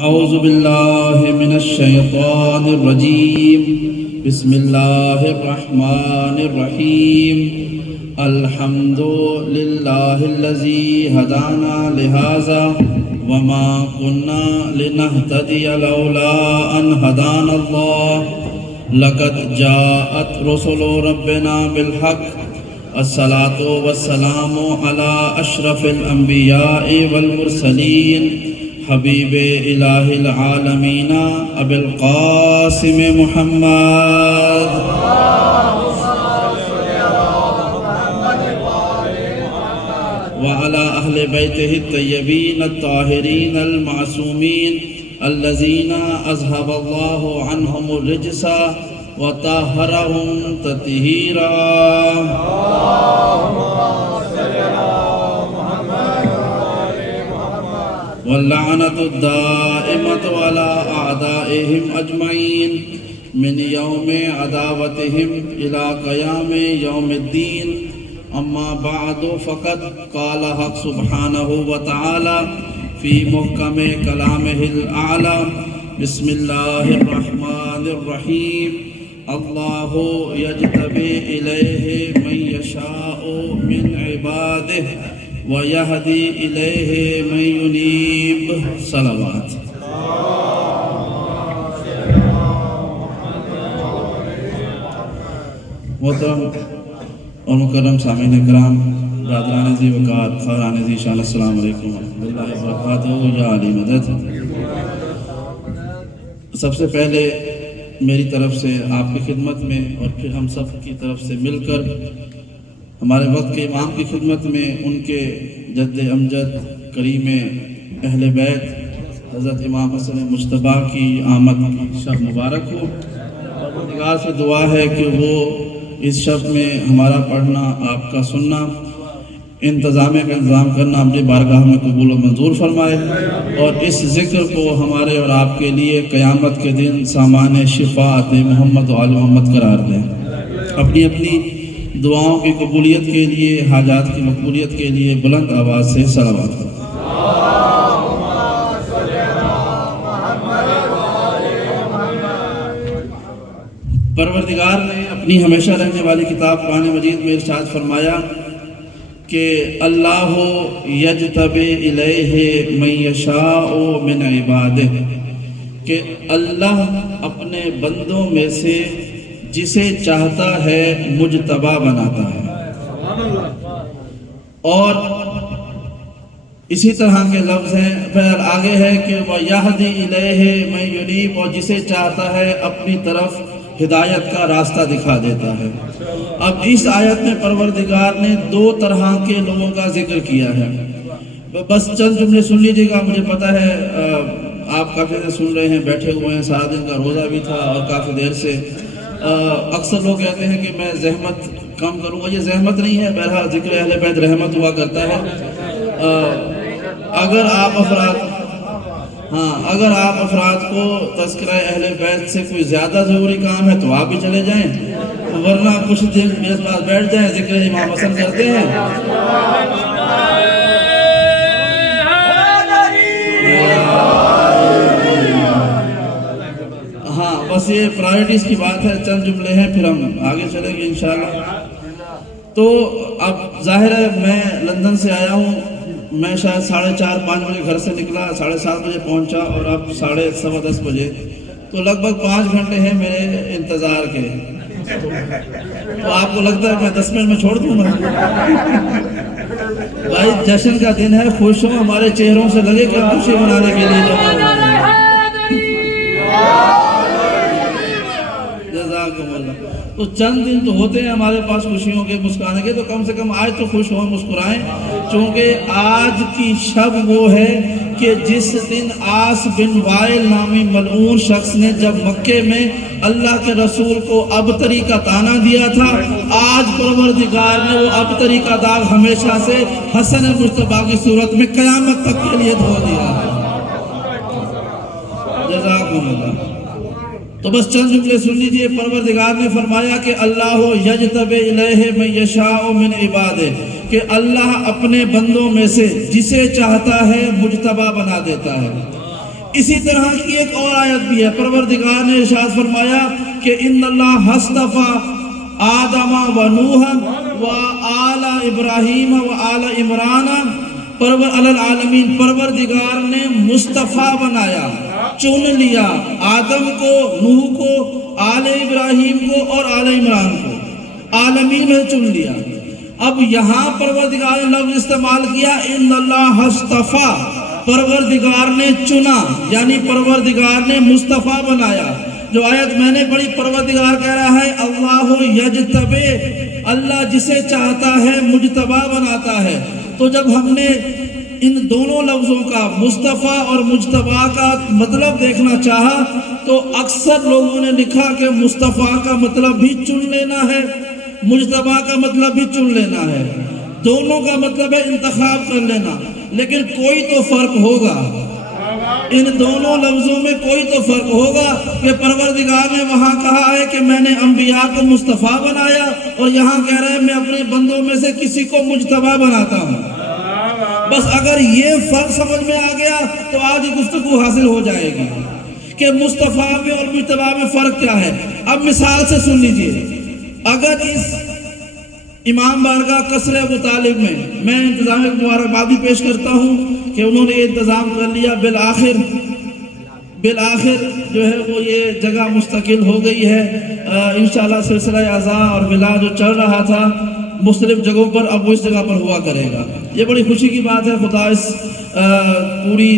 أعوذ بالله من الشيطان الرجيم. بسم الله الرحمن الرحيم. الحمد لله الذي هدانا لهذا وما كنا لنهتدي لولا أن هدانا الله لقد جاءت رسل ربنا بالحق. الصلاة والسلام على أشرف الأنبياء والمرسلين حبیب الہ العالمین ابی القاسم محمد وعلى اہل بیتہ الطیبین الطاہرین المعصومین الذین اذهب اللہ عنہم الرجس وطہرہم تطہیرا. واللعنة الدائمة على أعدائهم أجمعين من يوم عداوتهم إلى قيام يوم الدين. أما بعد فقد قال حق سبحانه وتعالى في محكم كلامه الأعلى. بسم الله الرحمن الرحيم. الله يجتبي إليه من يشاء من عباده وَيَهْدِي إِلَيْهِ مَن يُنِيبُ. صلوات. محترم اور مکرم سامعین کرام، برادران ذی وقار، خواہران ذی شان، السلام علیکم ورحمۃ اللہ وبرکاتہ. یا علی مدد. سب سے پہلے میری طرف سے آپ کی خدمت میں اور پھر ہم سب کی طرف سے مل کر ہمارے وقت کے امام کی خدمت میں ان کے جد امجد کریم اہل بیت حضرت امام حسن مجتبیٰ کی آمد کی شب مبارک ہو. پروردگار سے دعا ہے کہ وہ اس شب میں ہمارا پڑھنا، آپ کا سننا، انتظامیہ کا انتظام کرنا اپنی بارگاہ میں قبول و منظور فرمائے، اور اس ذکر کو ہمارے اور آپ کے لیے قیامت کے دن سامان شفاعت محمد و آل محمد قرار دیں. اپنی اپنی دعاؤں کی قبولیت کے لیے، حاجات کی مقبولیت کے لیے بلند آواز سے صلوات کریں. پروردگار نے اپنی ہمیشہ رہنے والی کتاب قرآن مجید میں ارشاد فرمایا کہ اللہ یجتبی الیہ من یشاء من عبادہ، کہ اللہ اپنے بندوں میں سے جسے چاہتا ہے مجتبی بناتا ہے. اور اسی طرح کے لفظ ہیں، پھر آگے ہے کہ وَيَهْدِي إِلَيْهِ مَن يُنِيبُ، اور جسے چاہتا ہے اپنی طرف ہدایت کا راستہ دکھا دیتا ہے. اب اس آیت میں پروردگار نے دو طرح کے لوگوں کا ذکر کیا ہے. بس چند جملے سن لیجئے گا. مجھے پتا ہے آپ کافی دیر سن رہے ہیں، بیٹھے ہوئے ہیں، سارا دن کا روزہ بھی تھا اور کافی دیر سے. اکثر لوگ کہتے ہیں کہ میں زحمت کم کروں گا. یہ زحمت نہیں ہے، بہرحال ذکر اہل بیت رحمت ہوا کرتا ہے. اگر آپ افراد کو تذکرہ اہل بیت سے کوئی زیادہ ضروری کام ہے تو آپ بھی چلے جائیں، ورنہ کچھ دن میرے پاس بیٹھ جائیں، ذکر امام حسن کرتے ہیں. بس یہ پرائرٹیز کی بات ہے. چند جملے ہیں، پھر ہم آگے چلیں گے انشاءاللہ. تو اب ظاہر ہے میں لندن سے آیا ہوں. میں شاید 4:30-5 بجے گھر سے نکلا، 7:30 بجے پہنچا، اور اب 10:15 بجے، تو لگ بھگ 5 گھنٹے ہیں میرے انتظار کے. تو آپ کو لگتا ہے میں 10 منٹ میں چھوڑ دوں گا؟ بھائی جشن کا دن ہے، خوش ہوں، ہمارے چہروں سے لگے کہ خوشی منانے کے لیے جمع ہو. تو چند دن تو ہوتے ہیں ہمارے پاس خوشیوں کے، مسکرانے کے، تو کم سے کم آج تو خوش ہوں، مسکرائیں. چونکہ آج کی شب وہ ہے کہ جس دن آس بن وائل نامی ملعون شخص نے جب مکے میں اللہ کے رسول کو ابتری کا تانا دیا تھا، آج پروردگار نے وہ ابتری کا داغ ہمیشہ سے حسن مجتبیٰ کی صورت میں قیامت تک کے لیے دھو دیا ہے. جزاکم اللہ. تو بس چند جملے سن لیجئے. پروردگار نے فرمایا کہ اللہ یجتبی الیہ من یشاء من عبادہ، کہ اللہ اپنے بندوں میں سے جسے چاہتا ہے مجتبی بنا دیتا ہے. اسی طرح کی ایک اور آیت بھی ہے، پروردگار نے ارشاد فرمایا کہ ان اللہ اصطفیٰ آدم و نوح و آل ابراہیم و آل عمران علی العالمین، پروردگار نے مصطفیٰ بنایا، چن لیا آدم کو، نوح کو، آل ابراہیم کو اور آل عمران کو، عالمین میں چن لیا۔ اب یہاں پروردگار نے لفظ استعمال کیا ان اللہ اصطفیٰ، پروردگار نے چنا، یعنی پروردگار نے مصطفیٰ بنایا۔ جو آیت میں نے پڑھی، پروردگار کہہ رہا ہے اللہ یجتبی، اللہ جسے چاہتا ہے مجتبی بناتا ہے۔ تو جب ہم نے ان دونوں لفظوں کا، مصطفیٰ اور مجتبی کا مطلب دیکھنا چاہا تو اکثر لوگوں نے لکھا کہ مصطفیٰ کا مطلب بھی چن لینا ہے، مجتبی کا مطلب بھی چن لینا ہے، دونوں کا مطلب ہے انتخاب کر لینا، لیکن کوئی تو فرق ہوگا، ان دونوں لفظوں میں کوئی تو فرق ہوگا کہ پروردگار نے وہاں کہا ہے کہ میں نے انبیاء کو مصطفیٰ بنایا، اور یہاں کہہ رہے ہیں میں اپنے بندوں میں سے کسی کو مجتبی بناتا ہوں۔ بس اگر یہ فرق سمجھ میں آ گیا تو آج گفتگو حاصل ہو جائے گی کہ مصطفیٰ میں اور مجتبی میں فرق کیا ہے۔ اب مثال سے سن لیجئے، اگر اس امام بارگاہ قصر ابو طالب میں انتظامیہ کو مبارکبادی پیش کرتا ہوں کہ انہوں نے یہ انتظام کر لیا، بالآخر جو ہے وہ یہ جگہ مستقل ہو گئی ہے، انشاءاللہ سلسلہ اعزاء اور ملا جو چل رہا تھا مختلف جگہوں پر اب وہ اس جگہ پر ہوا کرے گا۔ یہ بڑی خوشی کی بات ہے، خدا اس پوری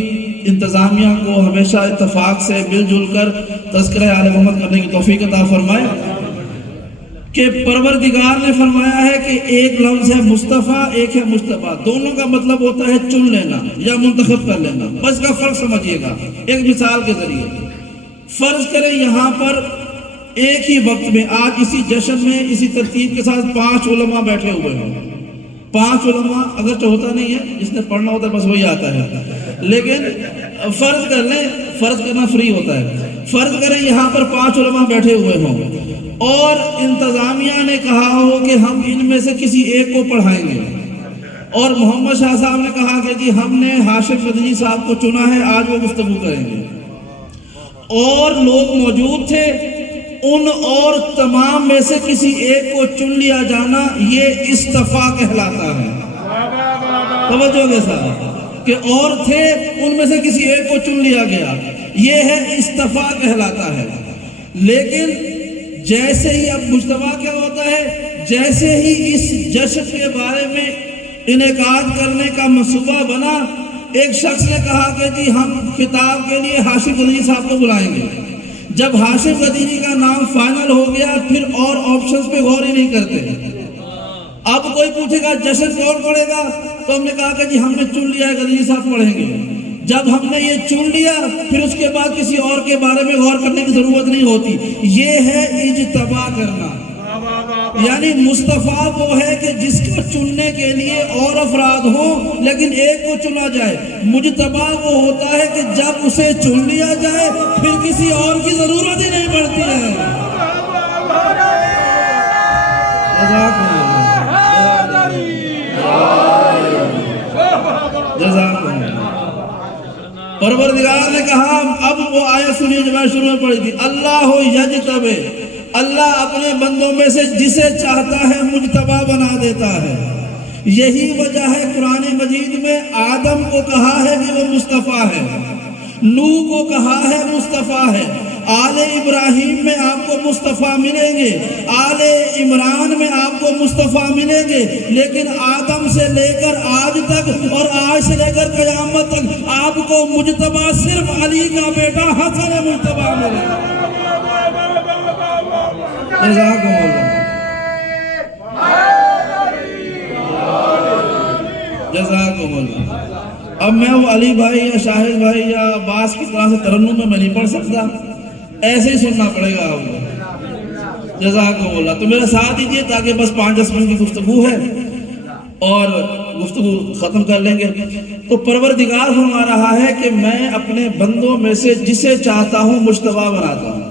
انتظامیہ کو ہمیشہ اتفاق سے مل جل کر تذکرہ آل محمد کرنے کی توفیق عطا فرمائے کہ پروردگار نے فرمایا ہے کہ ایک لفظ ہے مصطفیٰ، ایک ہے مجتبی، دونوں کا مطلب ہوتا ہے چن لینا یا منتخب کر لینا۔ بس کا فرق سمجھیے گا ایک مثال کے ذریعے۔ فرض کریں یہاں پر ایک ہی وقت میں آج اسی جشن میں اسی ترتیب کے ساتھ 5 علماء بیٹھے ہوئے ہوں، 5 علماء اگرچہ ہوتا نہیں ہے، جس نے پڑھنا ہوتا ہے بس وہی آتا ہے، لیکن فرض کر لیں، فرض کرنا فری ہوتا ہے، فرض کریں یہاں پر 5 علماء بیٹھے ہوئے ہوں اور انتظامیہ نے کہا ہو کہ ہم ان میں سے کسی ایک کو پڑھائیں گے، اور محمد شاہ صاحب نے کہا کہ جی ہم نے ہاشم مدنی صاحب کو چنا ہے، آج وہ گفتگو کریں گے، اور لوگ موجود تھے، ان اور تمام میں سے کسی ایک کو چن لیا جانا یہ استفاء کہلاتا ہے۔ توجہ کے ساتھ کہ اور تھے ان میں سے کسی ایک کو چن لیا گیا، یہ ہے استفاء کہلاتا ہے۔ لیکن جیسے ہی اب مجتبی کیا ہوتا ہے، جیسے ہی اس جشن کے بارے میں انعقاد کرنے کا منصوبہ بنا، ایک شخص نے کہا کہ جی ہم خطاب کے لیے ہاشم غدیری صاحب کو بلائیں گے۔ جب ہاشم غدیری کا نام فائنل ہو گیا پھر اور آپشنز پہ غور ہی نہیں کرتے۔ اب کوئی پوچھے گا جشن کون پڑھے گا، تو ہم نے کہا کہ جی ہم نے چن لیا ہے غدیری صاحب پڑھیں گے۔ جب ہم نے یہ چن لیا پھر اس کے بعد کسی اور کے بارے میں غور کرنے کی ضرورت نہیں ہوتی۔ یہ ہے اجتبا کرنا، یعنی مصطفیٰ وہ ہے کہ جس کو چننے کے لیے اور افراد ہوں لیکن ایک کو چنا جائے۔ مجتبی وہ ہوتا ہے کہ جب اسے چن لیا جائے پھر کسی اور کی ضرورت ہی نہیں پڑتی ہے۔ پروردگار نے کہا، اب وہ آیت سنیے جو میں شروع میں پڑھی تھی، اللہ یجتبی، اللہ اپنے بندوں میں سے جسے چاہتا ہے مجتبی بنا دیتا ہے۔ یہی وجہ ہے قرآن مجید میں آدم کو کہا ہے کہ وہ مصطفیٰ ہے، نوح کو کہا ہے مصطفیٰ ہے، آل ابراہیم میں آپ کو مصطفیٰ ملیں گے، آل عمران میں آپ کو مصطفیٰ ملیں گے، لیکن آدم سے لے کر آج تک اور آج سے لے کر قیامت تک آپ کو مجتبی صرف علی کا بیٹا حسن مجتبی ملے گا۔ جزاکم اللہ، جزاکم اللہ۔ اب میں وہ علی بھائی یا شاہد بھائی یا عباس کی طرح سے ترنم میں نہیں پڑھ سکتا، ایسے ہی سننا پڑے گا آپ کو۔ جزاکم اللہ۔ تو میرا ساتھ دیجیے تاکہ بس 5-10 منٹ کی گفتگو ہے اور گفتگو ختم کر لیں گے۔ تو پروردگار فرما رہا ہے کہ میں اپنے بندوں میں سے جسے چاہتا ہوں مجتبی بناتا ہوں،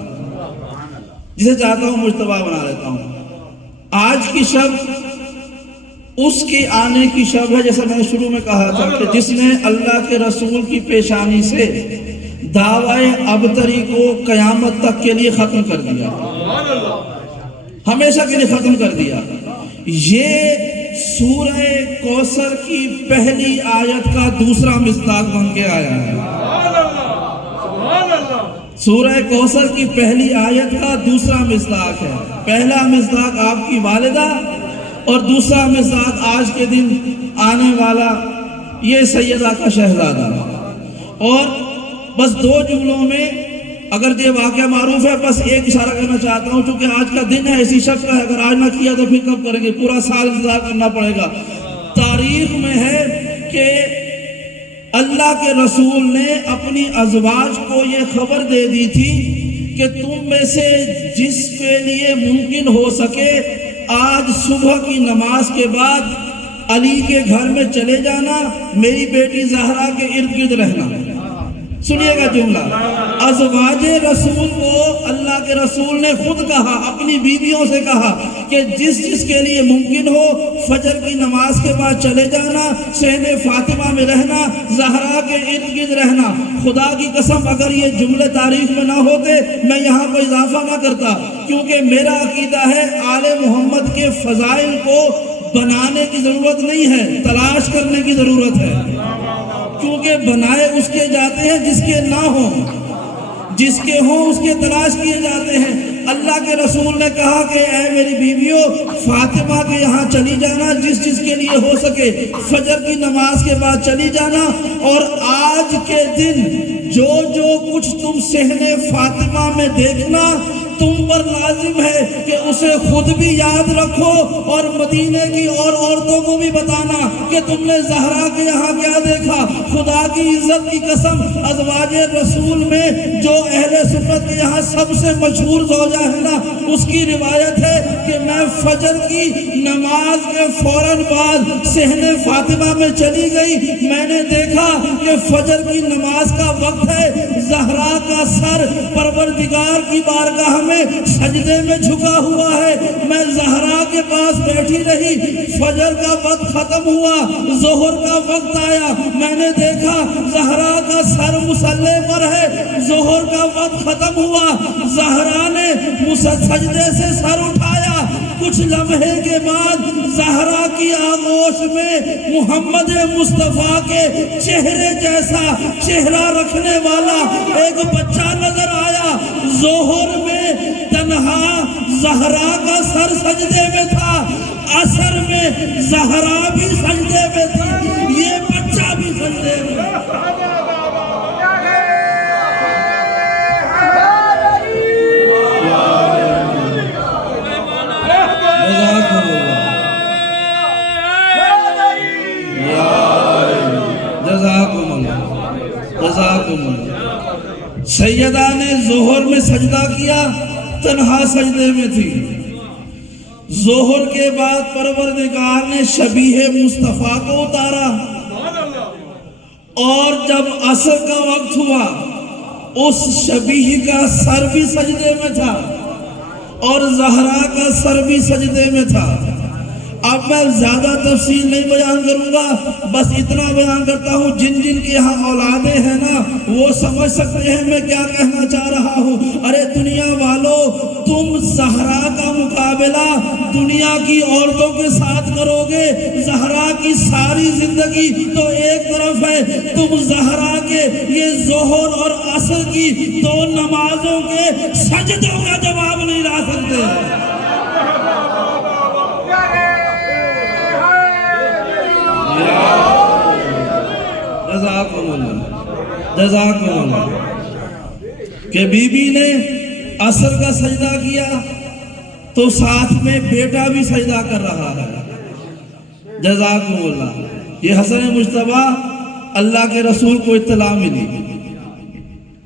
جسے چاہتا ہوں مجتبی بنا لیتا ہوں۔ آج کی شب اس کے آنے کی شب ہے، جیسا میں نے شروع میں کہا تھا کہ جس نے اللہ کے رسول کی پیشانی سے دعوی ابتری کو قیامت تک کے لیے ختم کر دیا، ہمیشہ کے لیے ختم کر دیا۔ یہ سورہ کوثر کی پہلی آیت کا دوسرا مصداق بن کے آیا ہے۔ سورہ کوثر کی پہلی آیت کا دوسرا مصداق ہے۔ پہلا مصداق آپ کی والدہ اور دوسرا مصداق آج کے دن آنے والا یہ سیدہ کا شہزادہ۔ اور بس دو جملوں میں، اگر یہ واقعہ معروف ہے، بس ایک اشارہ کرنا چاہتا ہوں، چونکہ آج کا دن ہے اسی شب کا ہے، اگر آج نہ کیا تو پھر کب کریں گے، پورا سال انتظار کرنا پڑے گا۔ تاریخ میں ہے کہ اللہ کے رسول نے اپنی ازواج کو یہ خبر دے دی تھی کہ تم میں سے جس کے لیے ممکن ہو سکے آج صبح کی نماز کے بعد علی کے گھر میں چلے جانا، میری بیٹی زہرا کے ارد گرد رہنا۔ سنیے گا جملہ، ازواج رسول کو اللہ کے رسول نے خود کہا، اپنی بیویوں سے کہا کہ جس کے لیے ممکن ہو فجر کی نماز کے بعد چلے جانا، صحن فاطمہ میں رہنا، زہرا کے ارد گرد رہنا۔ خدا کی قسم اگر یہ جملے تاریخ میں نہ ہوتے میں یہاں پر اضافہ نہ کرتا، کیونکہ میرا عقیدہ ہے آل محمد کے فضائل کو بنانے کی ضرورت نہیں ہے، تلاش کرنے کی ضرورت ہے، کیونکہ بنائے اس کے جاتے ہیں جس کے نہ ہوں، جس کے ہوں اس کے تلاش کیے جاتے ہیں۔ اللہ کے رسول نے کہا کہ اے میری بیویوں، فاطمہ کے یہاں چلی جانا، جس کے لیے ہو سکے فجر کی نماز کے بعد چلی جانا، اور آج کے دن جو کچھ تم صحن فاطمہ میں دیکھنا تم پر لازم ہے کہ اسے خود بھی یاد رکھو اور مدینے کی اور عورتوں کو بھی بتانا کہ تم نے زہرا کے یہاں کیا دیکھا۔ خدا کی عزت کی قسم، ازواج رسول میں جو اہل سنت کے یہاں سب سے مشہور زوجہ ہے نا، اس کی روایت ہے کہ میں فجر کی نماز کے فوراً بعد صحن فاطمہ میں چلی گئی، میں نے دیکھا کہ فجر کی نماز کا وقت ہے، زہرا کا سر پروردگار کی بارگاہ میں سجدے میں جھکا ہوا ہے، میں زہرا کے پاس بیٹھی رہی، فجر کا وقت ختم ہوا، ظہر کا وقت آیا، میں نے دیکھا زہرا کا سر مصلی پر ہے، ظہر کا وقت ختم ہوا، زہرا نے سجدے سے سر اٹھایا، کچھ لمحے کے بعد زہرا کی آغوش میں محمد مصطفیٰ کے چہرے جیسا چہرہ رکھنے والا ایک بچہ نظر آیا۔ ظہر میں تنہا زہرا کا سر سجدے میں تھا، عصر میں زہرا بھی سجدے میں تھی، یہ بچہ بھی سجدے میں۔ سیدہ نے ظہر میں سجدہ کیا، تنہا سجدے میں تھی۔ ظہر کے بعد پروردگار نے شبیہ مصطفیٰ کو اتارا، اور جب عصر کا وقت ہوا اس شبیہ کا سر بھی سجدے میں تھا اور زہرا کا سر بھی سجدے میں تھا۔ اب میں زیادہ تفصیل نہیں بیان کروں گا، بس اتنا بیان کرتا ہوں، جن کے یہاں اولادیں ہیں نا وہ سمجھ سکتے ہیں میں کیا کہنا چاہ رہا ہوں۔ ارے دنیا والوں، تم زہرا کا مقابلہ دنیا کی عورتوں کے ساتھ کرو گے، زہرا کی ساری زندگی تو ایک طرف ہے، تم زہرا کے یہ ظہر اور عصر کی دو نمازوں کے سجدوں کا جواب نہیں لا سکتے۔ جزاکم اللہ کہ بی بی نے عصر کا سجدہ کیا تو ساتھ میں بیٹا بھی سجدہ کر رہا ہے۔ جزاکم اللہ۔ یہ حسن مجتبیٰ اللہ کے رسول کو اطلاع ملی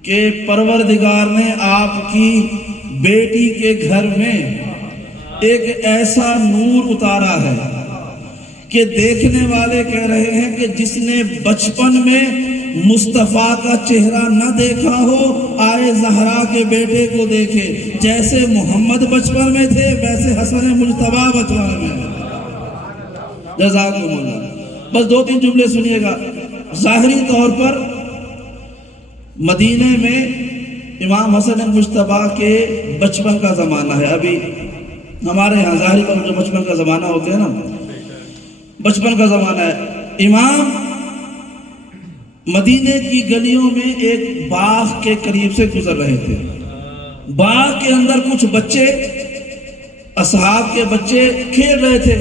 کہ پروردگار نے آپ کی بیٹی کے گھر میں ایک ایسا نور اتارا ہے کہ دیکھنے والے کہہ رہے ہیں کہ جس نے بچپن میں مصطفیٰ کا چہرہ نہ دیکھا ہو آئے زہرا کے بیٹے کو دیکھے، جیسے محمد بچپن میں تھے ویسے حسن مجتبیٰ بچپن میں۔ جزاکم اللہ۔ بس دو تین جملے سنیے گا۔ ظاہری طور پر مدینے میں امام حسن مجتبی کے بچپن کا زمانہ ہے. ابھی ہمارے یہاں ظاہری طور جو بچپن کا زمانہ ہوتے ہیں نا، بچپن کا زمانہ ہے. امام مدینے کی گلیوں میں ایک باغ کے قریب سے گزر رہے تھے. باغ کے اندر کچھ بچے، اصحاب کے بچے کھیل رہے تھے.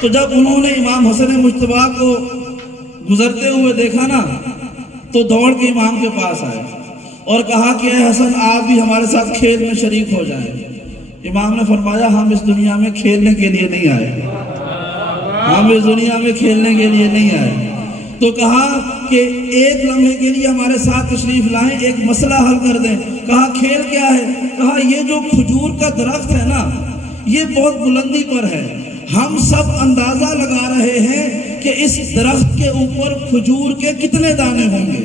تو جب انہوں نے امام حسن مجتبی کو گزرتے ہوئے دیکھا نا، تو دوڑ کے امام کے پاس آئے اور کہا کہ اے حسن، آپ بھی ہمارے ساتھ کھیل میں شریک ہو جائیں. امام نے فرمایا ہم اس دنیا میں کھیلنے کے لیے نہیں آئے، ہم اس دنیا میں کھیلنے کے لیے نہیں آئے. تو کہا کہ ایک لمحے کے لیے ہمارے ساتھ تشریف لائیں، ایک مسئلہ حل کر دیں. کہا کھیل کیا ہے؟ کہا یہ جو کھجور کا درخت ہے نا، یہ بہت بلندی پر ہے. ہم سب اندازہ لگا رہے ہیں کہ اس درخت کے اوپر کھجور کے کتنے دانے ہوں گے.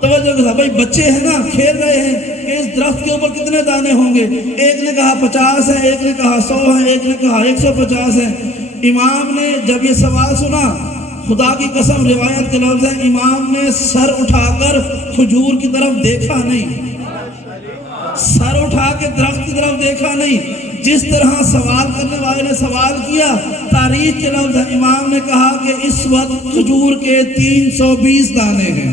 توجہ کے ساتھ، بھائی بچے ہیں نا، کھیل رہے ہیں کہ اس درخت کے اوپر کتنے دانے ہوں گے. ایک نے کہا 50 ہیں، ایک نے کہا 100 ہیں، ایک نے کہا 150 ہیں. امام نے جب یہ سوال سنا، خدا کی قسم روایت کے لفظ ہے، امام نے سر اٹھا کر کھجور کی طرف دیکھا نہیں، سر اٹھا کے درخت کی طرف دیکھا نہیں. جس طرح سوال کرنے والے نے سوال کیا، تاریخ کے لفظ ہے، امام نے کہا کہ اس وقت کھجور کے 320 دانے ہیں.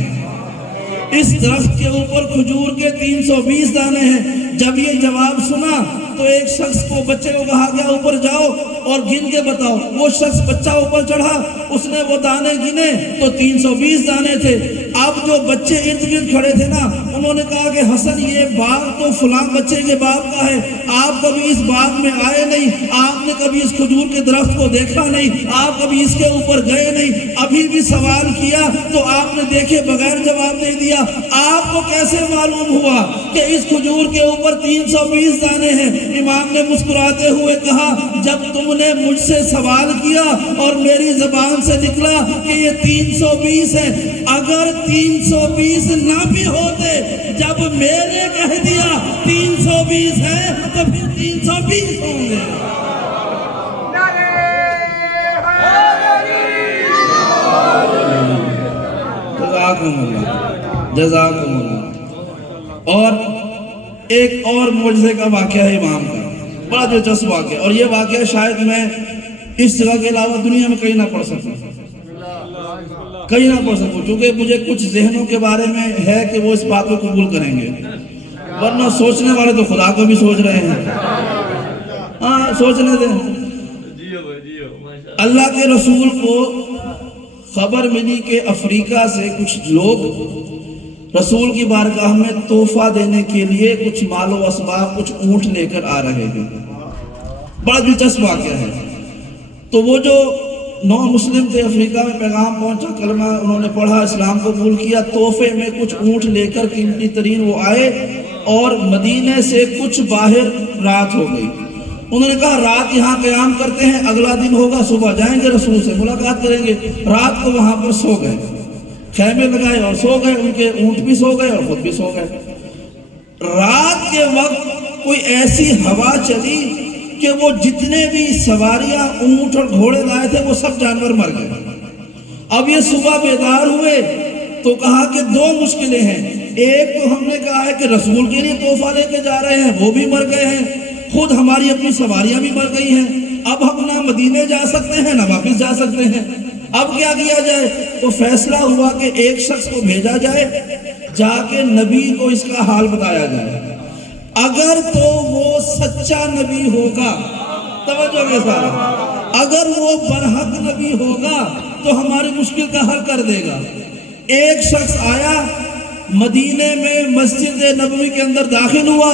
اس درخت کے اوپر کھجور کے 320 دانے ہیں. جب یہ جواب سنا تو ایک شخص کو، بچے کو کہا گیا اوپر جاؤ اور گن کے بتاؤ. وہ شخص بچہ اوپر چڑھا، اس نے وہ دانے گنے تو 320 دانے تھے. اب جو بچے ارد گرد کھڑے تھے نا، انہوں نے کہا کہ حسن یہ باغ تو فلاں بچے کے باپ کا ہے، آپ کبھی اس باغ میں آئے نہیں، آپ نے کبھی اس کھجور کے درخت کو دیکھا نہیں، آپ کبھی اس کے اوپر گئے نہیں، ابھی بھی سوال کیا تو آپ نے دیکھے بغیر جواب دے دیا. آپ کو کیسے معلوم ہوا کہ اس کھجور کے اوپر 320 دانے ہیں؟ امام نے مسکراتے ہوئے کہا جب تم نے مجھ سے سوال کیا اور میری زبان سے نکلا کہ یہ 320 ہے، اگر 320 نہ بھی ہوتے، جب میں نے کہہ دیا 320 ہے تو پھر 320 ہوں گے. جزاکم اللہ. اور ایک اور معجزے کا واقعہ ہے امام کا، بڑا دلچسپ واقعہ. اور یہ واقعہ شاید میں اس جگہ کے علاوہ دنیا میں کہیں نہ پڑھ سکوں، کہیں نہ پڑھ سکوں، کیونکہ مجھے کچھ ذہنوں کے بارے میں ہے کہ وہ اس بات کو قبول کریں گے، ورنہ سوچنے والے تو خدا کو بھی سوچ رہے ہیں. ہاں سوچنے دیں. اللہ کے رسول کو خبر ملی کہ افریقہ سے کچھ لوگ رسول کی بارگاہ میں تحفہ دینے کے لیے کچھ مال و اسباب، کچھ اونٹ لے کر آ رہے ہیں. بڑا دلچسپ واقعہ ہے. تو وہ جو 9 مسلم تھے، افریقہ میں پیغام پہنچا، کلمہ انہوں نے پڑھا، اسلام قبول کیا. تحفے میں کچھ اونٹ لے کر قیمتی ترین وہ آئے اور مدینے سے کچھ باہر رات ہو گئی. انہوں نے کہا رات یہاں قیام کرتے ہیں، اگلا دن ہوگا صبح جائیں گے رسول سے ملاقات کریں گے. رات کو وہاں پر سو گئے، خیمے لگائے اور سو گئے. ان کے اونٹ بھی سو گئے اور خود بھی سو گئے. رات کے وقت کوئی ایسی ہوا چلی کہ وہ جتنے بھی سواریاں اونٹ اور گھوڑے لائے تھے وہ سب جانور مر گئے. اب یہ صبح بیدار ہوئے تو کہا کہ 2 مشکلیں ہیں. ایک تو ہم نے کہا ہے کہ رسول کے لیے تحفہ لے کے جا رہے ہیں، وہ بھی مر گئے ہیں، خود ہماری اپنی سواریاں بھی مر گئی ہیں. اب ہم نہ مدینے جا سکتے ہیں نہ واپس جا سکتے ہیں. اب کیا کیا جائے؟ تو فیصلہ ہوا کہ ایک شخص کو بھیجا جائے، جا کے نبی کو اس کا حال بتایا جائے. اگر تو وہ سچا نبی ہوگا، توجہ کے ساتھ، اگر وہ برحق نبی ہوگا تو ہماری مشکل کا حل کر دے گا. ایک شخص آیا، مدینے میں مسجد نبوی کے اندر داخل ہوا،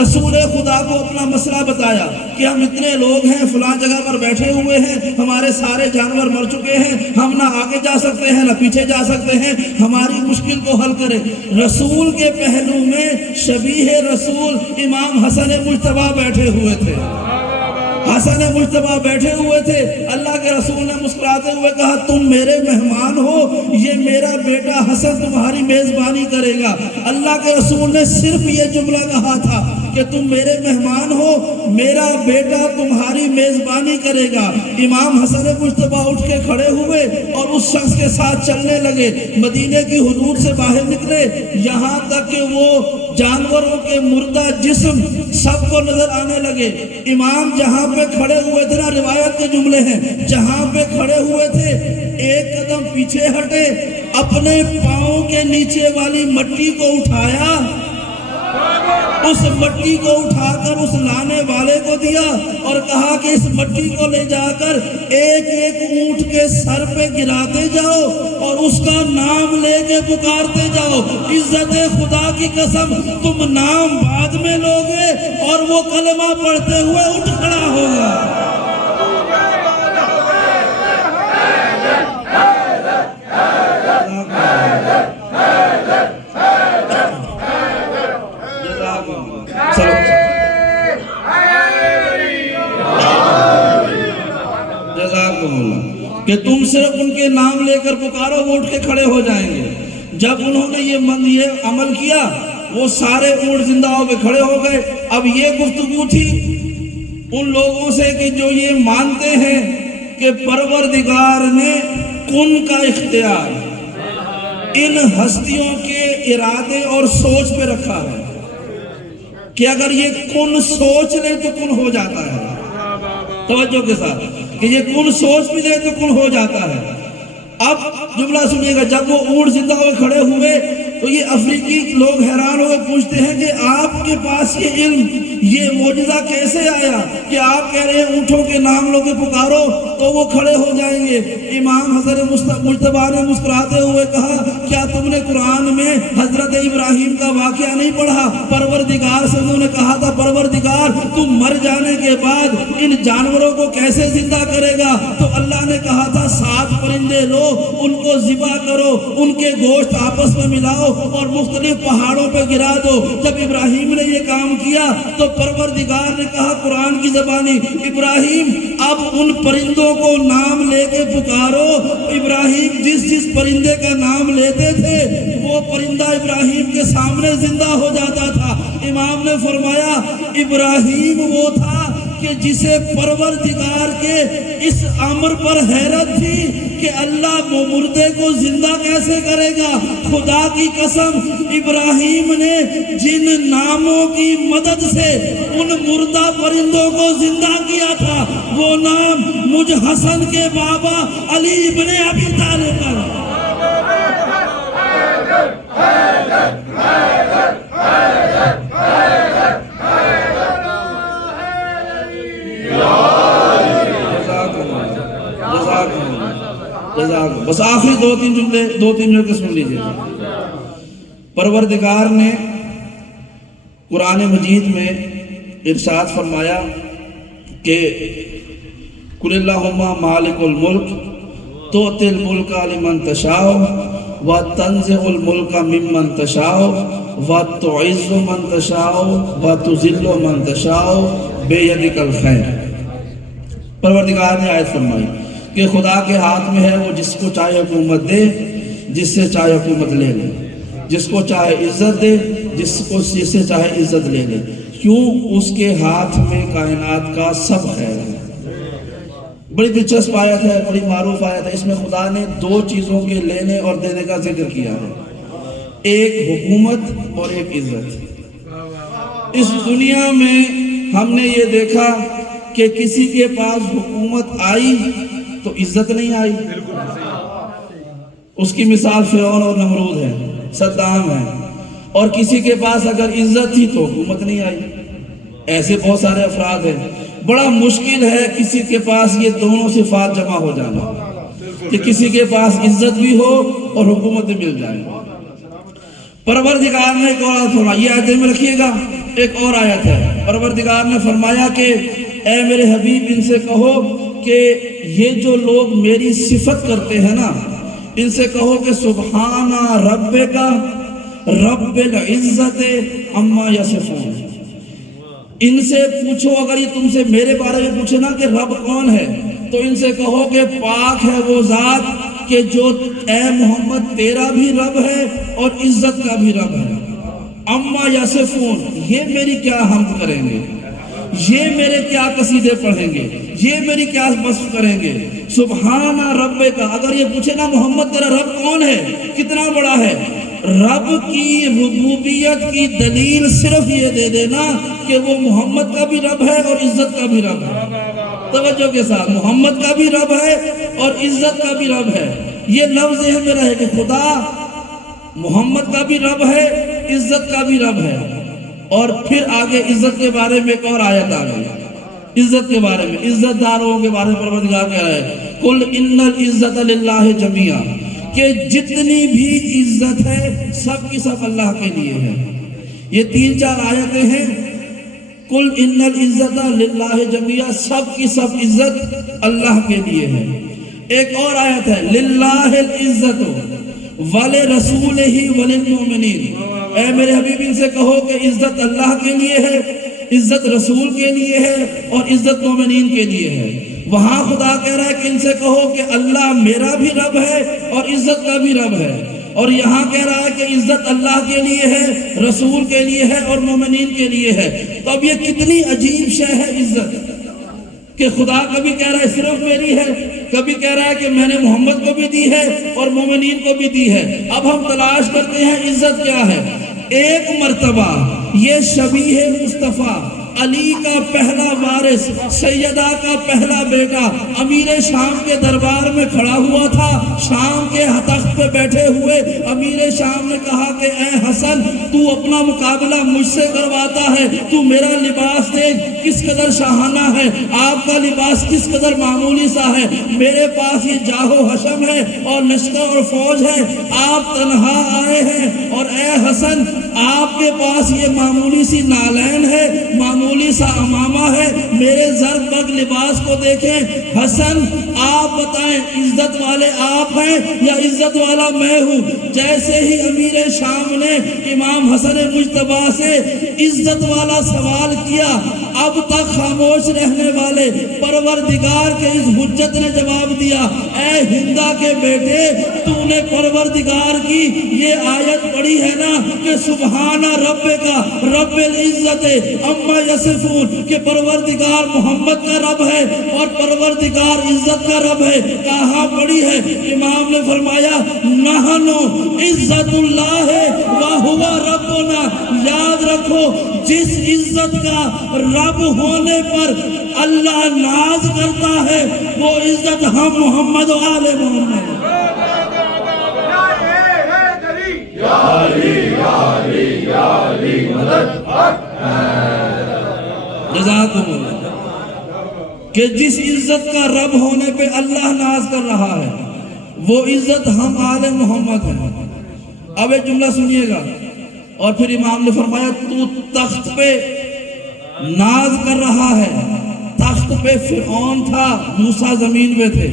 رسول خدا کو اپنا مسئلہ بتایا کہ ہم اتنے لوگ ہیں، فلاں جگہ پر بیٹھے ہوئے ہیں، ہمارے سارے جانور مر چکے ہیں، ہم نہ آگے جا سکتے ہیں نہ پیچھے جا سکتے ہیں، ہماری مشکل کو حل کرے. رسول کے پہلو میں شبیہ رسول امام حسن مجتبی بیٹھے ہوئے تھے. حسن مجتبی بیٹھے ہوئے تھے. اللہ کے رسول نے مسکراتے ہوئے کہا تم میرے مہمان ہو، یہ میرا بیٹا حسن تمہاری میزبانی کرے گا. اللہ کے رسول نے صرف یہ جملہ کہا تھا کہ تم میرے مہمان ہو، میرا بیٹا تمہاری میزبانی کرے گا۔ امام حسن مجتبی اٹھ کے کھڑے ہوئے اور اس شخص کے ساتھ چلنے لگے، مدینے کی حدود سے باہر نکلے، یہاں تک کہ وہ جانوروں کے مردہ جسم سب کو نظر آنے لگے۔ امام جہاں پہ کھڑے ہوئے تھے نا، روایت کے جملے ہیں، جہاں پہ کھڑے ہوئے تھے ایک قدم پیچھے ہٹے، اپنے پاؤں کے نیچے والی مٹی کو اٹھایا، اس مٹی کو اٹھا کر اس لانے والے کو دیا اور کہا کہ اس مٹی کو لے جا کر ایک ایک اونٹ کے سر پہ گراتے جاؤ اور اس کا نام لے کے پکارتے جاؤ۔ عزت خدا کی قسم، تم نام بعد میں لوگے اور وہ کلمہ پڑھتے ہوئے اٹھ کھڑا ہوگا۔ کہ تم صرف ان کے نام لے کر پکارو، وہ اٹھ کے کھڑے ہو جائیں گے۔ جب انہوں نے یہ عمل کیا، وہ سارے اونٹ زندہ ہو کے کھڑے ہو گئے۔ اب یہ گفتگو تھی ان لوگوں سے کہ جو یہ مانتے ہیں کہ پروردگار نے کن کا اختیار ان ہستیوں کے ارادے اور سوچ پہ رکھا ہے کہ اگر یہ کن سوچ لے تو کن ہو جاتا ہے۔ توجہ کے ساتھ کہ یہ کن سوچ بھی لے تو کن ہو جاتا ہے۔ اب جملہ سنیے گا، جب وہ اونٹ زندہ ہوئے کھڑے ہوئے تو یہ افریقی لوگ حیران ہوئے، پوچھتے ہیں کہ آپ کے پاس یہ علم، یہ معجزہ کیسے آیا کہ آپ کہہ رہے ہیں اونٹوں کے نام لوگ پکارو تو وہ کھڑے ہو جائیں گے؟ امام حضرت مجتبی نے مسکراتے ہوئے کہا، کیا تم نے قرآن میں حضرت ابراہیم کا واقعہ نہیں پڑھا؟ پروردگار سے انہوں نے کہا تھا، پروردگار تم مر جانے کے بعد ان جانوروں کو کیسے زندہ کرے گا؟ تو اللہ نے کہا تھا 7 پرندے لو، ان کو ذبح کرو، ان کے گوشت آپس میں ملاؤ اور مختلف پہاڑوں پہ گرا دو۔ جب ابراہیم نے یہ کام کیا تو پروردگار نے کہا قرآن کی زبانی، ابراہیم اب ان پرندوں کو نام لے کے پکارو۔ ابراہیم جس پرندے کا نام لیتے تھے وہ پرندہ ابراہیم کے سامنے زندہ ہو جاتا تھا۔ امام نے فرمایا ابراہیم وہ تھا کہ جسے پروردگار کے اس امر پر حیرت تھی کہ اللہ وہ مردے کو زندہ کیسے کرے گا۔ خدا کی قسم، ابراہیم نے جن ناموں کی مدد سے ان مردہ پرندوں کو زندہ کیا تھا، وہ نام مجھ حسن کے بابا علی ابن ابی طالب پر۔ بس آخری 2-3 جملے سن لیجئے۔ پروردگار نے قرآن مجید میں ارشاد فرمایا کہ قل اللہم مالک الملک تؤتی الملک لمن تشاء وتنزع الملک ممن تشاء وتعز من تشاء وتذل من تشاء بیدک الخیر۔ پروردگار نے آیت فرمائی کہ خدا کے ہاتھ میں ہے، وہ جس کو چاہے حکومت دے، جس سے چاہے حکومت لے لے، جس کو چاہے عزت دے، جس سے چاہے عزت لے لے۔ کیوں؟ اس کے ہاتھ میں کائنات کا سب خیر ہے۔ بڑی دلچسپ آیت ہے، بڑی معروف آیت ہے۔ اس میں خدا نے 2 چیزوں کے لینے اور دینے کا ذکر کیا ہے، ایک حکومت اور ایک عزت۔ اس دنیا میں ہم نے یہ دیکھا کہ کسی کے پاس حکومت آئی تو عزت نہیں آئی۔ اس کی مثال فرعون اور نمرود ہے، صدام ہے۔ اور کسی کے پاس اگر عزت تھی تو حکومت نہیں آئی۔ ایسے بہت سارے افراد ہیں۔ بڑا مشکل ہے کسی کے پاس یہ دونوں صفات جمع ہو جانا، کہ کسی کے پاس عزت بھی ہو اور حکومت بھی مل جائے۔ پروردگار نے ایک اور آیت فرمائی، یہ آیت میں رکھیے گا، ایک اور آیت ہے۔ پروردگار نے فرمایا کہ اے میرے حبیب ان سے کہو کہ یہ جو لوگ میری صفت کرتے ہیں نا، ان سے کہو کہ سبحان ربک رب العزت عما یصفون۔ ان سے پوچھو، اگر یہ تم سے میرے بارے میں پوچھے نا کہ رب کون ہے، تو ان سے کہو کہ پاک ہے وہ ذات کہ جو اے محمد تیرا بھی رب ہے اور عزت کا بھی رب ہے۔ اما یصفون، یہ میری کیا حمد کریں گے، یہ میرے کیا قصیدے پڑھیں گے، یہ میری کیا وصف کریں گے۔ سبحان ربک، اگر یہ پوچھے نا محمد تیرا رب کون ہے، کتنا بڑا ہے، رب کی ربوبیت کی دلیل صرف یہ دے دینا کہ وہ محمد کا بھی رب ہے اور عزت کا بھی رب ہے۔ توجہ کے ساتھ، محمد کا بھی رب ہے اور عزت کا بھی رب ہے۔ یہ لفظ ہے میرا ہے کہ خدا محمد کا بھی رب ہے، عزت کا بھی رب ہے۔ اور پھر آگے عزت کے بارے میں ایک اور آیت آ گئی، عزت کے بارے میں، عزت داروں کے بارے میں پروردگار کہہ رہا ہے قل ان العزت للہ جمیعا، کہ جتنی بھی عزت ہے سب کی سب اللہ کے لیے ہے۔ یہ 3-4 آیتیں ہیں، قل ان العزت للہ جمیعا، سب کی سب عزت اللہ کے لیے ہے۔ ایک اور آیت ہے للہ العزت ولرسولہ وللمؤمنین، اے میرے حبیب ان سے کہو کہ عزت اللہ کے لیے ہے، عزت رسول کے لیے ہے اور عزت مومنین کے لیے ہے۔ وہاں خدا کہہ رہا ہے کہ ان سے کہو کہ اللہ میرا بھی رب ہے اور عزت کا بھی رب ہے، اور یہاں کہہ رہا ہے کہ عزت اللہ کے لیے ہے، رسول کے لیے ہے اور مومنین کے لیے ہے۔ تو اب یہ کتنی عجیب شے ہے عزت، کہ خدا کبھی کہہ رہا ہے صرف میری ہے، کبھی کہہ رہا ہے کہ میں نے محمد کو بھی دی ہے اور مومنین کو بھی دی ہے۔ اب ہم تلاش کرتے ہیں عزت کیا ہے۔ ایک مرتبہ یہ شبیہ مصطفیٰ، علی کا پہلا وارث، سیدہ کا پہلا بیٹا امیر شام کے دربار میں کھڑا ہوا تھا، شام کے تخت پہ بیٹھے ہوئے امیر شام نے کہا کہ اے حسن، تو اپنا مقابلہ مجھ سے کرواتا ہے، تو میرا لباس دیکھ کس قدر شاہانہ ہے، آپ کا لباس کس قدر معمولی سا ہے، میرے پاس یہ جاہ و حشم ہے اور لشکر اور فوج ہے، آپ تنہا آئے ہیں، اور اے حسن آپ کے پاس یہ معمولی سی نالین ہے، معمولی سا امامہ ہے، میرے زرد بگ لباس کو دیکھیں۔ حسن آپ بتائیں عزت والے آپ ہیں یا عزت والا میں ہوں؟ جیسے ہی امیر شام نے امام حسن مجتبی سے عزت والا سوال کیا، اب تک خاموش رہنے والے پروردگار کے اس حجت نے جواب دیا، اے ہندا کے بیٹے، تو نے پروردگار کی یہ آیت پڑھی ہے نا کہ سبحان ربک رب العزت عما یصفون، کہ پروردگار محمد کا رب ہے اور پروردگار عزت کا رب ہے، کہاں پڑھی ہے؟ امام نے فرمایا نحنو عزت اللہ وہو ربنا، یاد رکھو جس عزت کا رب ہونے پر اللہ ناز کرتا ہے وہ عزت ہم محمد و آل محمد۔ جزاکم اللہ، کہ جس عزت کا رب ہونے پہ اللہ ناز کر رہا ہے وہ عزت ہم آل محمد ہیں۔ اب ایک جملہ سنیے گا، اور پھر امام نے فرمایا تو تخت پہ ناز کر رہا ہے، تخت پہ فرعون تھا، موسیٰ زمین میں تھے،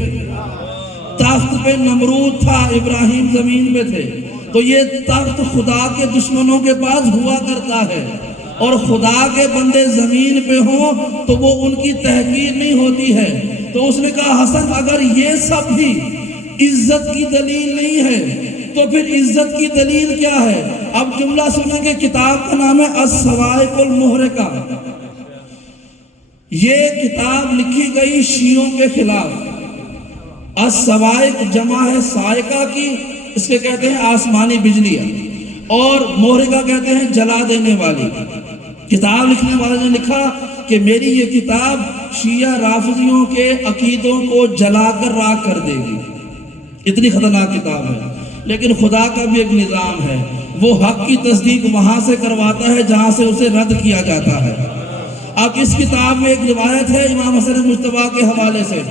تخت پہ نمرود تھا، ابراہیم زمین میں تھے، تو یہ تخت خدا کے دشمنوں کے پاس ہوا کرتا ہے، اور خدا کے بندے زمین پہ ہوں تو وہ ان کی تحقیر نہیں ہوتی ہے۔ تو اس نے کہا حسن اگر یہ سب بھی عزت کی دلیل نہیں ہے تو پھر عزت کی دلیل کیا ہے؟ اب جملہ سنیں گے، کتاب کا نام ہے الصواعق المحرقہ۔ یہ کتاب لکھی گئی شیعوں کے خلاف۔ الصواعق جمع ہے صاعقہ کی، اس کے کہتے ہیں آسمانی بجلیاں، اور محرقہ کہتے ہیں جلا دینے والی۔ کتاب لکھنے والے نے لکھا کہ میری یہ کتاب شیعہ رافضیوں کے عقیدوں کو جلا کر راکھ کر دے گی، اتنی خطرناک کتاب ہے۔ لیکن خدا کا بھی ایک نظام ہے، وہ حق کی تصدیق وہاں سے کرواتا ہے جہاں سے اسے رد کیا جاتا ہے۔ اب اس کتاب میں ایک روایت ہے امام حسن مجتبی کے حوالے سے۔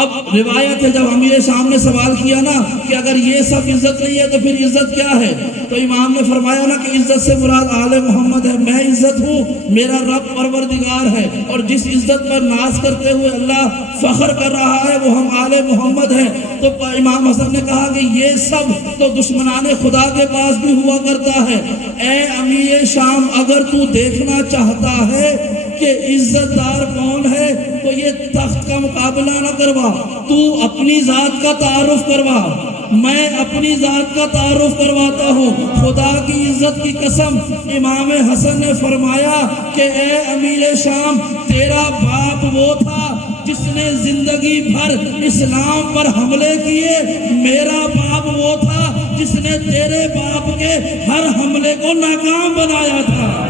اب روایت ہے جب امیر شام نے سوال کیا نا کہ اگر یہ سب عزت نہیں ہے تو پھر عزت کیا ہے، تو امام نے فرمایا نا کہ عزت سے مراد آل محمد ہے، میں عزت ہوں، میرا رب پروردگار ہے، اور جس عزت پر ناز کرتے ہوئے اللہ فخر کر رہا ہے وہ ہم آل محمد ہیں۔ تو امام حسن نے کہا کہ یہ سب تو دشمنان خدا کے پاس بھی ہوا کرتا ہے، اے امیر شام اگر تو دیکھنا چاہتا ہے کہ عزت دار کون ہے تو یہ تخت کا مقابلہ نہ کروا، تو اپنی ذات کا تعارف کروا، میں اپنی ذات کا تعارف کرواتا ہوں۔ خدا کی عزت کی قسم، امام حسن نے فرمایا کہ اے امیر شام، تیرا باپ وہ تھا جس نے زندگی بھر اسلام پر حملے کیے، میرا باپ وہ تھا جس نے تیرے باپ کے ہر حملے کو ناکام بنایا تھا۔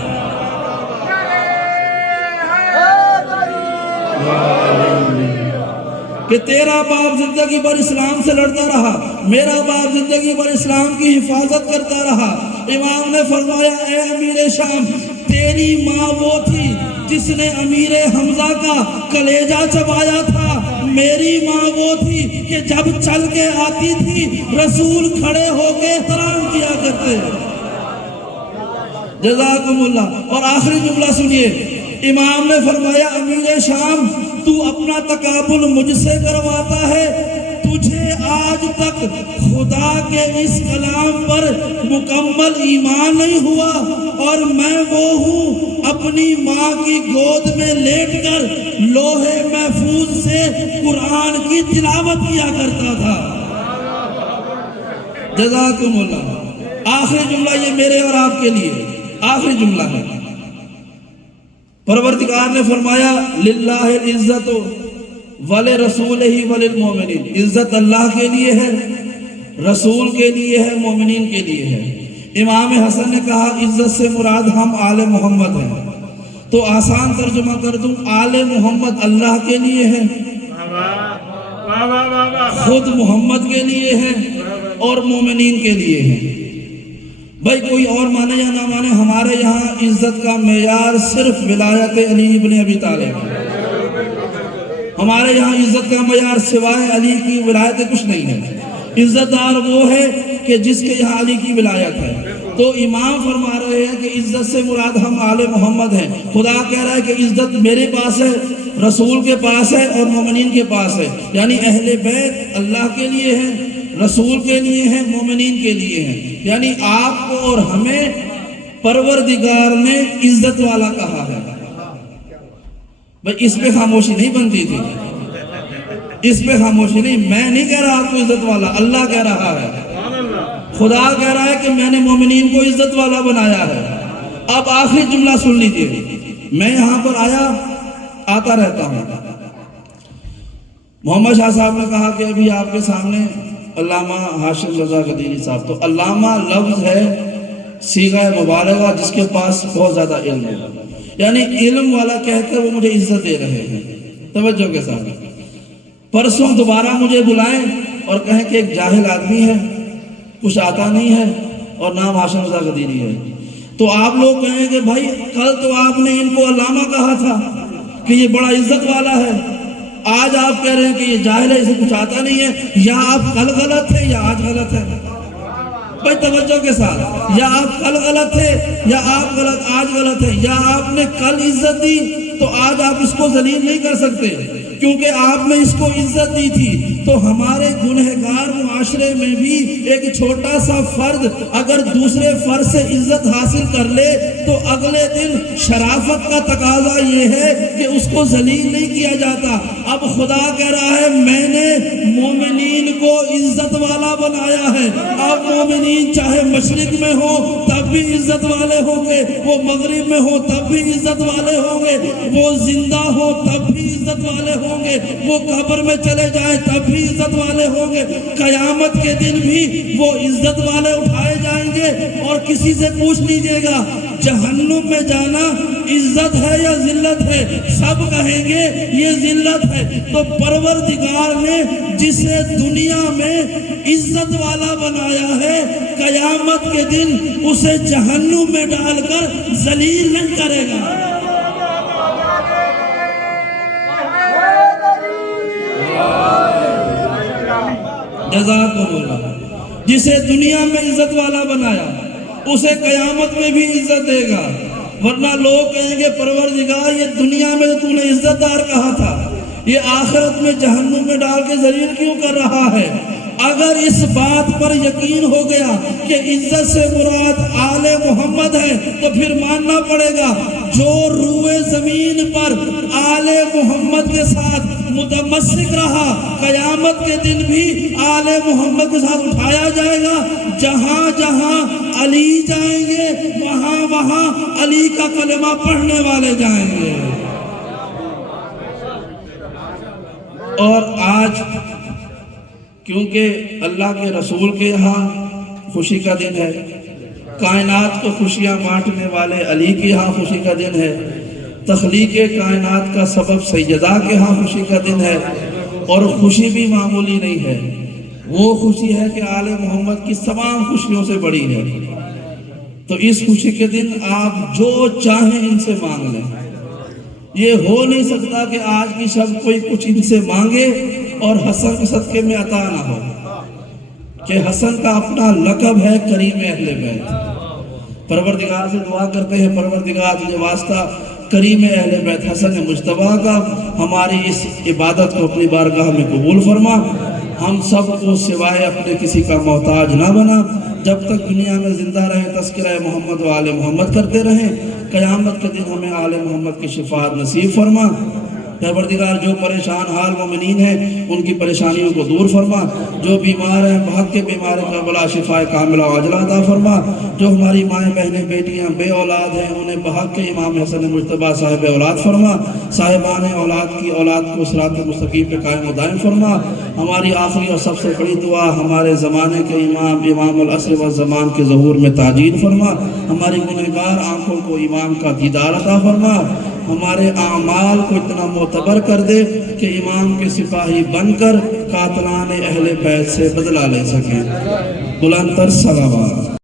کہ تیرا باپ زندگی بھر اسلام سے لڑتا رہا، میرا باپ زندگی بھر اسلام کی حفاظت کرتا رہا۔ امام نے فرمایا اے امیر شام، تیری ماں وہ تھی جس نے امیر حمزہ کا کلیجہ چبایا تھا، میری ماں وہ تھی کہ جب چل کے آتی تھی رسول کھڑے ہو کے احترام کیا کرتے۔ جزاکم اللہ۔ اور آخری جملہ سنیے، امام نے فرمایا امیر شام، تو اپنا تقابل مجھ سے کرواتا ہے، تجھے آج تک خدا کے اس کلام پر مکمل ایمان نہیں ہوا، اور میں وہ ہوں اپنی ماں کی گود میں لیٹ کر لوح محفوظ سے قرآن کی تلاوت کیا کرتا تھا۔ جزاکم اللہ۔ آخری جملہ یہ میرے اور آپ کے لیے آخری جملہ ہے۔ پروردگار نے فرمایا للہ العزت ولرسولہ وللمؤمنین، عزت اللہ کے لیے ہے، رسول کے لیے ہے، مومنین کے لیے ہے۔ امام حسن نے کہا عزت سے مراد ہم آل محمد ہیں، تو آسان ترجمہ کر دوں، آل محمد اللہ کے لیے ہے، خود محمد کے لیے ہے، اور مومنین کے لیے ہے۔ بھائی کوئی اور مانے یا نہ مانے، ہمارے یہاں عزت کا معیار صرف ولایت علی ابن ابی طالب ہے۔ ہمارے یہاں عزت کا معیار سوائے علی کی ولایت کچھ نہیں ہے۔ عزت دار وہ ہے کہ جس کے یہاں علی کی ولایت ہے۔ تو امام فرما رہے ہیں کہ عزت سے مراد ہم آل محمد ہیں۔ خدا کہہ رہا ہے کہ عزت میرے پاس ہے، رسول کے پاس ہے، اور مومنین کے پاس ہے۔ یعنی اہل بیت اللہ کے لیے ہیں، رسول کے لیے ہیں، مومنین کے لیے ہیں۔ یعنی آپ کو اور ہمیں پروردگار نے عزت والا کہا ہے۔ بھئی اس پہ خاموشی نہیں بنتی تھی، اس پہ خاموشی نہیں، میں نہیں کہہ رہا آپ کو عزت والا، اللہ کہہ رہا ہے۔ خدا کہہ رہا ہے کہ میں نے مومنین کو عزت والا بنایا ہے۔ اب آخری جملہ سن لیجئے، میں یہاں پر آتا رہتا ہوں۔ محمد شاہ صاحب نے کہا کہ ابھی آپ کے سامنے علامہ ہاشم رضا قدیری صاحب، تو علامہ لفظ ہے صیغہ مبالغہ جس کے پاس بہت زیادہ علم ہے، یعنی علم والا کہہ کر وہ مجھے عزت دے رہے ہیں۔ توجہ کے ساتھ پرسوں دوبارہ مجھے بلائیں اور کہیں کہ ایک جاہل آدمی ہے، کچھ آتا نہیں ہے، اور نام ہاشم رضا قدیری ہے، تو آپ لوگ کہیں کہ بھائی کل تو آپ نے ان کو علامہ کہا تھا کہ یہ بڑا عزت والا ہے، آج آپ کہہ رہے ہیں کہ یہ جاہل ہے، اسے کچھ آتا نہیں ہے۔ یا آپ کل غلط تھے یا آج غلط ہے؟ بھائی توجہ کے ساتھ، یا آپ کل غلط تھے یا آپ آج غلط ہے۔ یا آپ نے کل عزت دی تو آج آپ اس کو ذلیل نہیں کر سکتے، کیونکہ آپ نے اس کو عزت دی تھی۔ تو ہمارے گنہگار معاشرے میں بھی ایک چھوٹا سا فرد اگر دوسرے فرد سے عزت حاصل کر لے تو اگلے دن شرافت کا تقاضا یہ ہے کہ اس کو ذلیل نہیں کیا جاتا۔ اب خدا کہہ رہا ہے میں نے مومنین کو عزت والا بنایا ہے۔ اب مومنین چاہے مشرق میں ہو تب بھی عزت والے ہوں گے، وہ مغرب میں ہو تب بھی عزت والے ہوں گے، وہ زندہ ہو تب بھی عزت والے ہوں گے، وہ قبر میں چلے جائیں تب بھی عزت والے ہوں گے، قیامت کے دن بھی وہ عزت والے اٹھائے جائیں گے۔ اور کسی سے پوچھ لیجئے گا جہنم میں جانا عزت ہے یا ذلت ہے، سب کہیں گے یہ ذلت ہے۔ تو پروردگار نے جسے دنیا میں عزت والا بنایا ہے، قیامت کے دن اسے جہنم میں ڈال کر ذلیل نہیں کرے گا۔ جزاکم اللہ۔ جسے دنیا میں عزت والا بنایا اسے قیامت میں بھی عزت دے گا، ورنہ لوگ کہیں گے پروردگار یہ دنیا میں تو نے عزت دار کہا تھا، یہ آخرت میں جہنم میں ڈال کے ذلیل کیوں کر رہا ہے؟ اگر اس بات پر یقین ہو گیا کہ عزت سے مراد آل محمد ہے تو پھر ماننا پڑے گا جو روئے زمین پر آل محمد کے ساتھ متمسک رہا قیامت کے دن بھی آل محمد کے ساتھ اٹھایا جائے گا. جہاں جہاں علی جائیں گے وہاں وہاں علی کا کلمہ پڑھنے والے جائیں گے. اور آج کیونکہ اللہ کے رسول کے یہاں خوشی کا دن ہے، کائنات کو خوشیاں بانٹنے والے علی کے یہاں خوشی کا دن ہے، تخلیق کائنات کا سبب سیدہ کے ہاں خوشی کا دن ہے، اور خوشی بھی معمولی نہیں ہے، وہ خوشی ہے کہ آل محمد کی تمام خوشیوں سے بڑی ہے. تو اس خوشی کے دن آپ جو چاہیں ان سے مانگ لیں. یہ ہو نہیں سکتا کہ آج کی شب کوئی کچھ ان سے مانگے اور حسن کے صدقے میں عطا نہ ہو، کہ حسن کا اپنا لقب ہے کریم اہل بیت. پروردگار سے دعا کرتے ہیں پروردگار تجھے واسطہ کریم اہل بیت حسن مجتبیٰ کا ہماری اس عبادت کو اپنی بارگاہ میں قبول فرما. ہم سب کو سوائے اپنے کسی کا محتاج نہ بنا. جب تک دنیا میں زندہ رہے تذکرہ محمد و آل محمد کرتے رہیں. قیامت کے دن ہمیں آل محمد کی شفاعت نصیب فرما. پروردگار جو پریشان حال مومنین ہیں ان کی پریشانیوں کو دور فرما. جو بیمار ہیں بھگ کے بیمار کا بلا شفا کاملہ و عاجلہ عطا فرما. جو ہماری مائیں بہنیں بیٹیاں بے اولاد ہیں انہیں بحق کے امام حسن مجتبیٰ صاحب اولاد فرما. صاحبان اولاد کی اولاد کو صراط مستقیم پہ قائم و دائم فرما. ہماری آخری اور سب سے بڑی دعا ہمارے زمانے کے امام العصر والزمان کے ظہور میں تاجیل فرما. ہماری گنہگار آنکھوں کو ایمان کا دیدار عطا فرما. ہمارے اعمال کو اتنا معتبر کر دے کہ امام کے سپاہی بن کر قاتلان اہل بیت سے بدلہ لے سکیں. بلند تر صلوات.